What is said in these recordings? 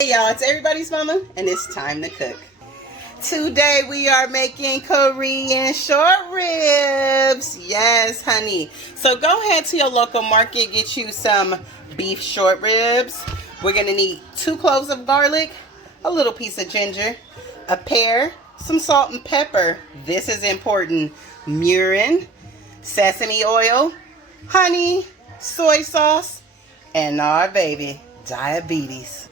Hey y'all, it's everybody's mama and it's time to cook. Today we are making Korean short ribs. Yes, honey. So go ahead to your local market, get you some beef short ribs. We're gonna need 2 cloves of garlic, a little piece of ginger, a pear, some salt and pepper. This is important. Mirin, sesame oil, honey, soy sauce, and our baby, diabetes.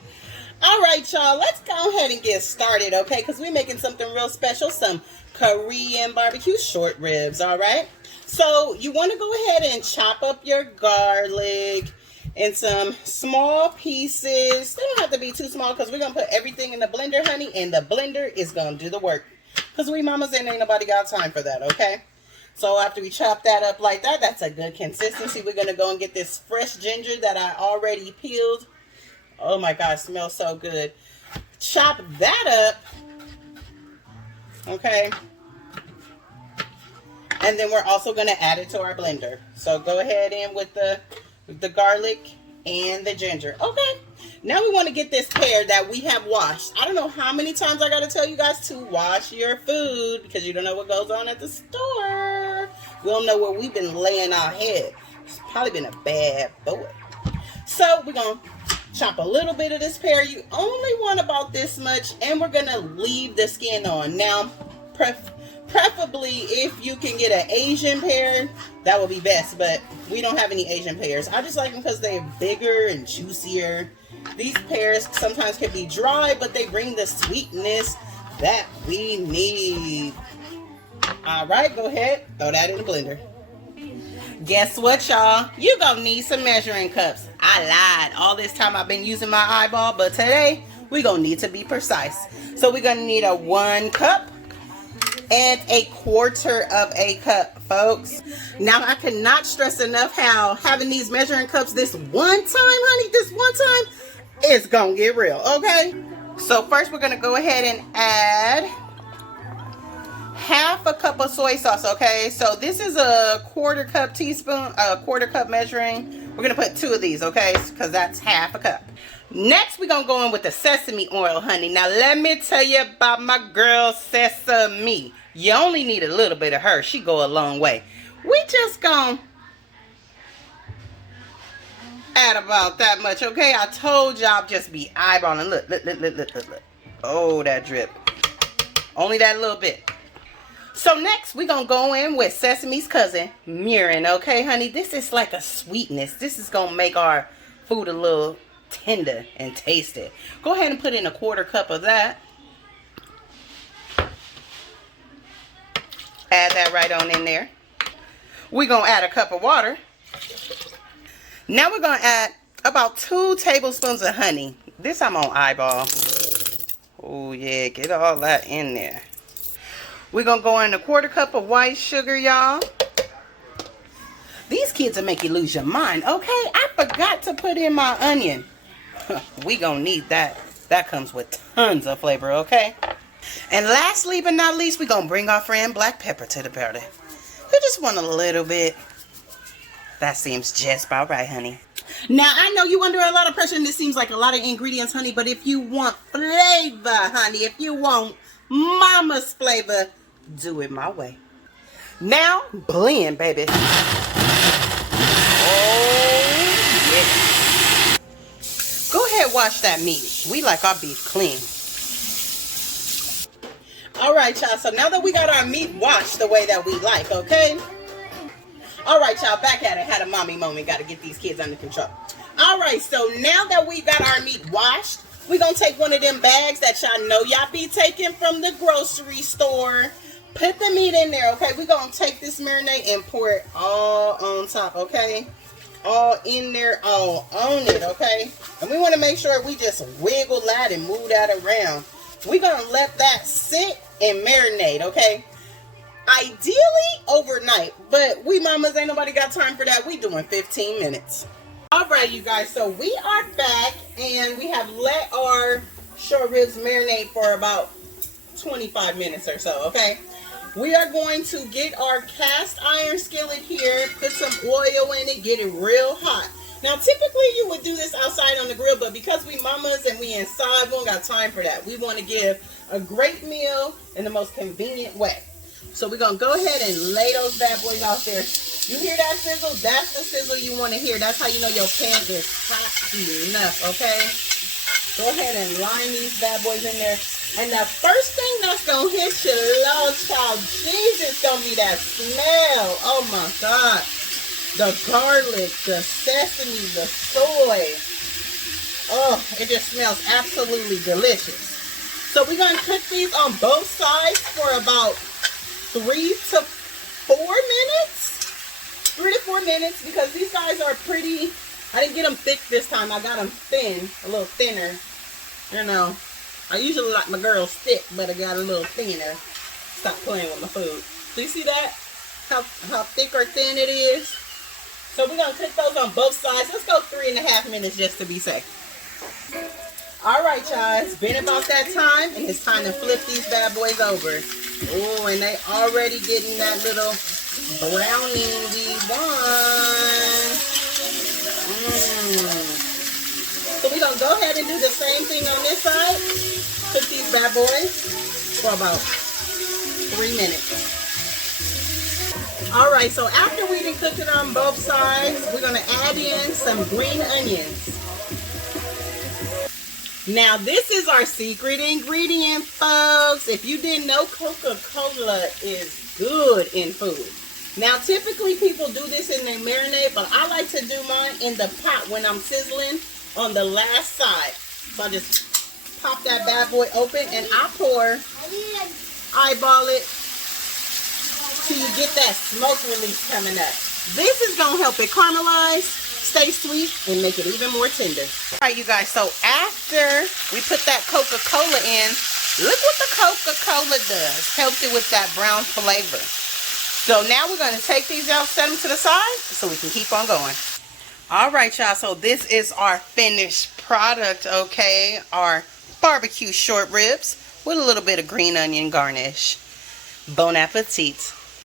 All right, y'all, let's go ahead and get started, okay? Because we're making something real special, some Korean barbecue short ribs, all right? So you want to go ahead and chop up your garlic in some small pieces. They don't have to be too small because we're going to put everything in the blender, honey, and the blender is going to do the work. Because we mamas ain't nobody got time for that, okay? So after we chop that up like that, that's a good consistency. We're going to go and get this fresh ginger that I already peeled. Oh my God, smells so good. Chop that up. Okay. And then we're also going to add it to our blender. So go ahead in with the garlic and the ginger. Okay. Now we want to get this pear that we have washed. I don't know how many times I got to tell you guys to wash your food because you don't know what goes on at the store. We don't know where we've been laying our head. It's probably been a bad boy. So we're going to chop a little bit of this pear. You only want about this much, and we're gonna leave the skin on. Now, preferably if you can get an Asian pear, that would be best, but we don't have any Asian pears. I just like them because they're bigger and juicier. These pears sometimes can be dry, but they bring the sweetness that we need. All right, go ahead, throw that in the blender. Guess what, y'all? You gonna need some measuring cups. I lied. All this time I've been using my eyeball, but today we're gonna need to be precise. So we're gonna need a 1 cup and a 1/4 of a cup, folks. Now I cannot stress enough how having these measuring cups this one time, honey, this one time, it's gonna get real, okay? So first we're gonna go ahead and add 1/2 cup of soy sauce, okay? So this is a 1/4 cup teaspoon, a 1/4 cup measuring. We're gonna put 2 of these, okay? Because that's 1/2 cup. Next, we're gonna go in with the sesame oil, honey. Now let me tell you about my girl Sesame. You only need a little bit of her. She go a long way. We just gonna add about that much, okay? I told y'all just be eyeballing. Look. Oh, that drip. Only that little bit. So next, we're going to go in with Sesame's cousin, Mirin, okay, honey? This is like a sweetness. This is going to make our food a little tender and tasty. Go ahead and put in a 1/4 cup of that. Add that right on in there. We're going to add a cup of water. Now we're going to add about 2 tablespoons of honey. This I'm on eyeball. Oh, yeah, get all that in there. We're going to go in a 1/4 cup of white sugar, y'all. These kids will make you lose your mind, okay? I forgot to put in my onion. We going to need that. That comes with tons of flavor, okay? And lastly but not least, we're going to bring our friend black pepper to the party. We just want a little bit. That seems just about right, honey. Now, I know you under a lot of pressure and this seems like a lot of ingredients, honey, but if you want flavor, honey, if you want mama's flavor, do it my way. Now, blend, baby. Oh, yeah. Go ahead, wash that meat. We like our beef clean. All right, y'all. So now that we got our meat washed the way that we like, okay? All right, y'all. Back at it. Had a mommy moment. Got to get these kids under control. All right. So now that we got our meat washed, we're going to take one of them bags that y'all know y'all be taking from the grocery store. Put the meat in there, okay? We're going to take this marinade and pour it all on top, okay? All in there, all on it, okay? And we want to make sure we just wiggle that and move that around. We're going to let that sit and marinate, okay? Ideally, overnight. But we mamas, ain't nobody got time for that. We doing 15 minutes. Alright, you guys, so we are back and we have let our short ribs marinate for about 25 minutes or so, okay? We are going to get our cast iron skillet here, put some oil in it, get it real hot. Now, typically you would do this outside on the grill, but because we mamas and we inside, we don't got time for that. We want to give a great meal in the most convenient way. So we're going to go ahead and lay those bad boys out there. You hear that sizzle? That's the sizzle you want to hear. That's how you know your pan is hot enough, okay? Go ahead and line these bad boys in there. And the first thing that's going to hit your low child, Jesus, going to be that smell. Oh, my God. The garlic, the sesame, the soy. Oh, it just smells absolutely delicious. So we're going to cook these on both sides for about 3 to 4 minutes. 3 to 4 minutes, because these guys are pretty. I didn't get them thick this time. I got them thin, a little thinner. You know, I usually like my girls thick, but I got a little thinner. Stop playing with my food. Do you see that? How thick or thin it is? So we're going to cook those on both sides. Let's go 3.5 minutes just to be safe. All right, y'all. It's been about that time, and it's time to flip these bad boys over. Oh, and they already getting that little browning we want. So we're going to go ahead and do the same thing on this side. Cook these bad boys for about 3 minutes. All right, so after we done cooked it on both sides, we're going to add in some green onions. Now, this is our secret ingredient, folks. If you didn't know, Coca-Cola is good in food. Now, typically people do this in their marinade, but I like to do mine in the pot when I'm sizzling on the last side. So I just pop that bad boy open and I pour, eyeball it till you get that smoke release coming up. This is going to help it caramelize, stay sweet, and make it even more tender. All right, you guys, so after we put that Coca-Cola in, look what the Coca-Cola does. Helps it with that brown flavor. So now we're going to take these out, set them to the side, so we can keep on going. All right, y'all, so this is our finished product, okay? Our barbecue short ribs with a little bit of green onion garnish. Bon appetit.